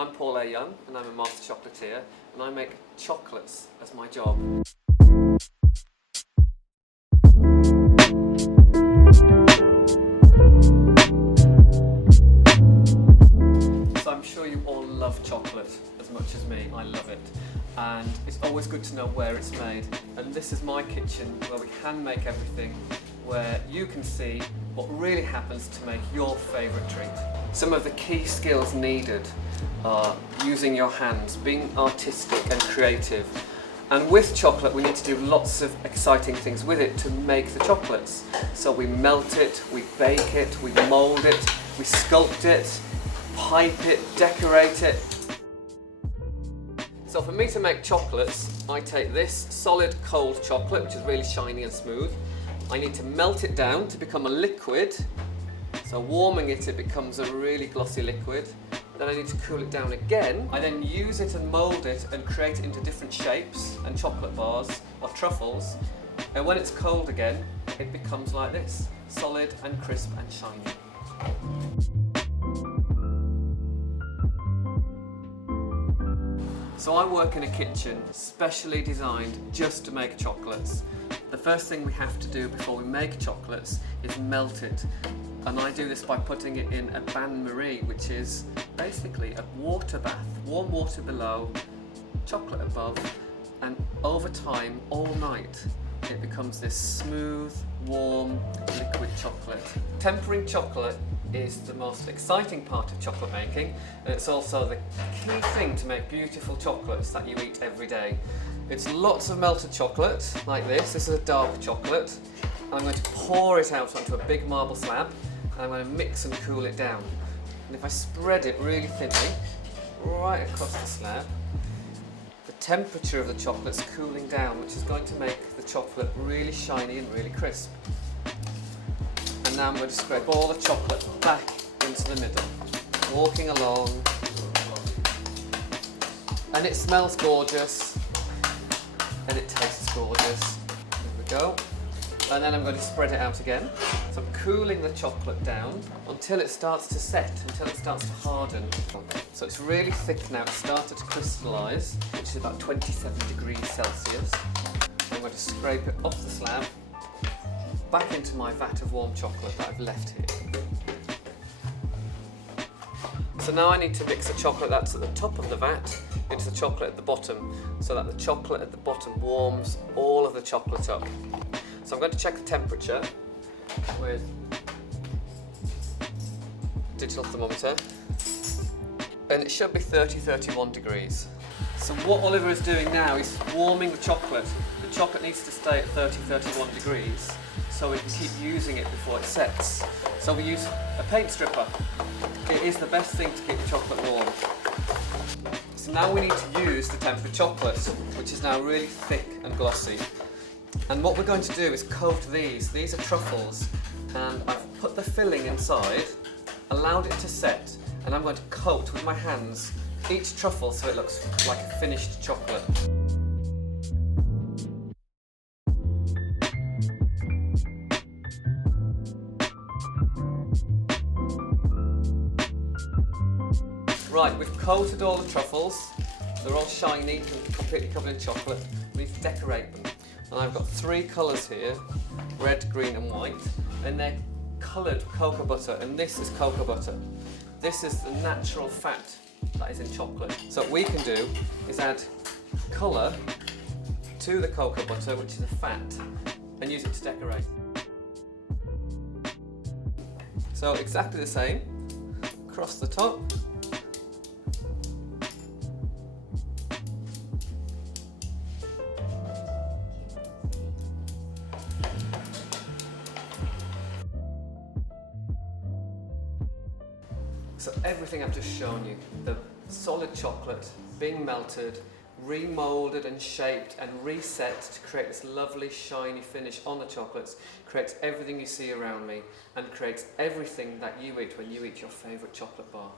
I'm Paul A. Young and I'm a master chocolatier and I make chocolates as my job. So I'm sure you all love chocolate as much as me. I love it. And it's always good to know where it's made. And this is my kitchen where we hand make everything, where you can see what really happens to make your favourite treat. Some of the key skills needed are using your hands, being artistic and creative. And with chocolate we need to do lots of exciting things with it to make the chocolates. So we melt it, we bake it, we mould it, we sculpt it, pipe it, decorate it. So for me to make chocolates, I take this solid cold chocolate, which is really shiny and smooth. I need to melt it down to become a liquid. So warming it, it becomes a really glossy liquid. Then I need to cool it down again. I then use it and mould it and create it into different shapes and chocolate bars or truffles. And when it's cold again, it becomes like this, solid and crisp and shiny. So I work in a kitchen specially designed just to make chocolates. The first thing we have to do before we make chocolates is melt it. And I do this by putting it in a bain-marie, which is basically a water bath, warm water below, chocolate above, and over time, all night, it becomes this smooth, warm, liquid chocolate. Tempering chocolate is the most exciting part of chocolate making, and it's also the key thing to make beautiful chocolates that you eat every day. It's lots of melted chocolate, like this. This is a dark chocolate. I'm going to pour it out onto a big marble slab, and I'm going to mix and cool it down. And if I spread it really thinly, right across the slab, the temperature of the chocolate's cooling down, which is going to make the chocolate really shiny and really crisp. And now I'm going to scrape all the chocolate back into the middle, walking along. And it smells gorgeous, and it tastes gorgeous. There we go. And then I'm going to spread it out again. So I'm cooling the chocolate down until it starts to set, until it starts to harden. So it's really thick now. It's started to crystallise, which is about 27 degrees Celsius. I'm going to scrape it off the slab, back into my vat of warm chocolate that I've left here. So now I need to mix the chocolate that's at the top of the vat into the chocolate at the bottom, so that the chocolate at the bottom warms all of the chocolate up. So I'm going to check the temperature with a digital thermometer, and it should be 30-31 degrees. So what Oliver is doing now is warming the chocolate. The chocolate needs to stay at 30-31 degrees so we can keep using it before it sets. So we use a paint stripper. It is the best thing to keep the chocolate warm. So now we need to use the tempered chocolate, which is now really thick and glossy. And what we're going to do is coat these. These are truffles, and I've put the filling inside, allowed it to set, and I'm going to coat with my hands each truffle so it looks like a finished chocolate. Right, we've coated all the truffles. They're all shiny and completely covered in chocolate. We need to decorate them. And I've got 3 colours here, red, green and white, and they're coloured cocoa butter, and this is cocoa butter. This is the natural fat that is in chocolate. So what we can do is add colour to the cocoa butter, which is a fat, and use it to decorate. So exactly the same, across the top. So everything I've just shown you, the solid chocolate being melted, remoulded and shaped and reset to create this lovely shiny finish on the chocolates, creates everything you see around me and creates everything that you eat when you eat your favourite chocolate bar.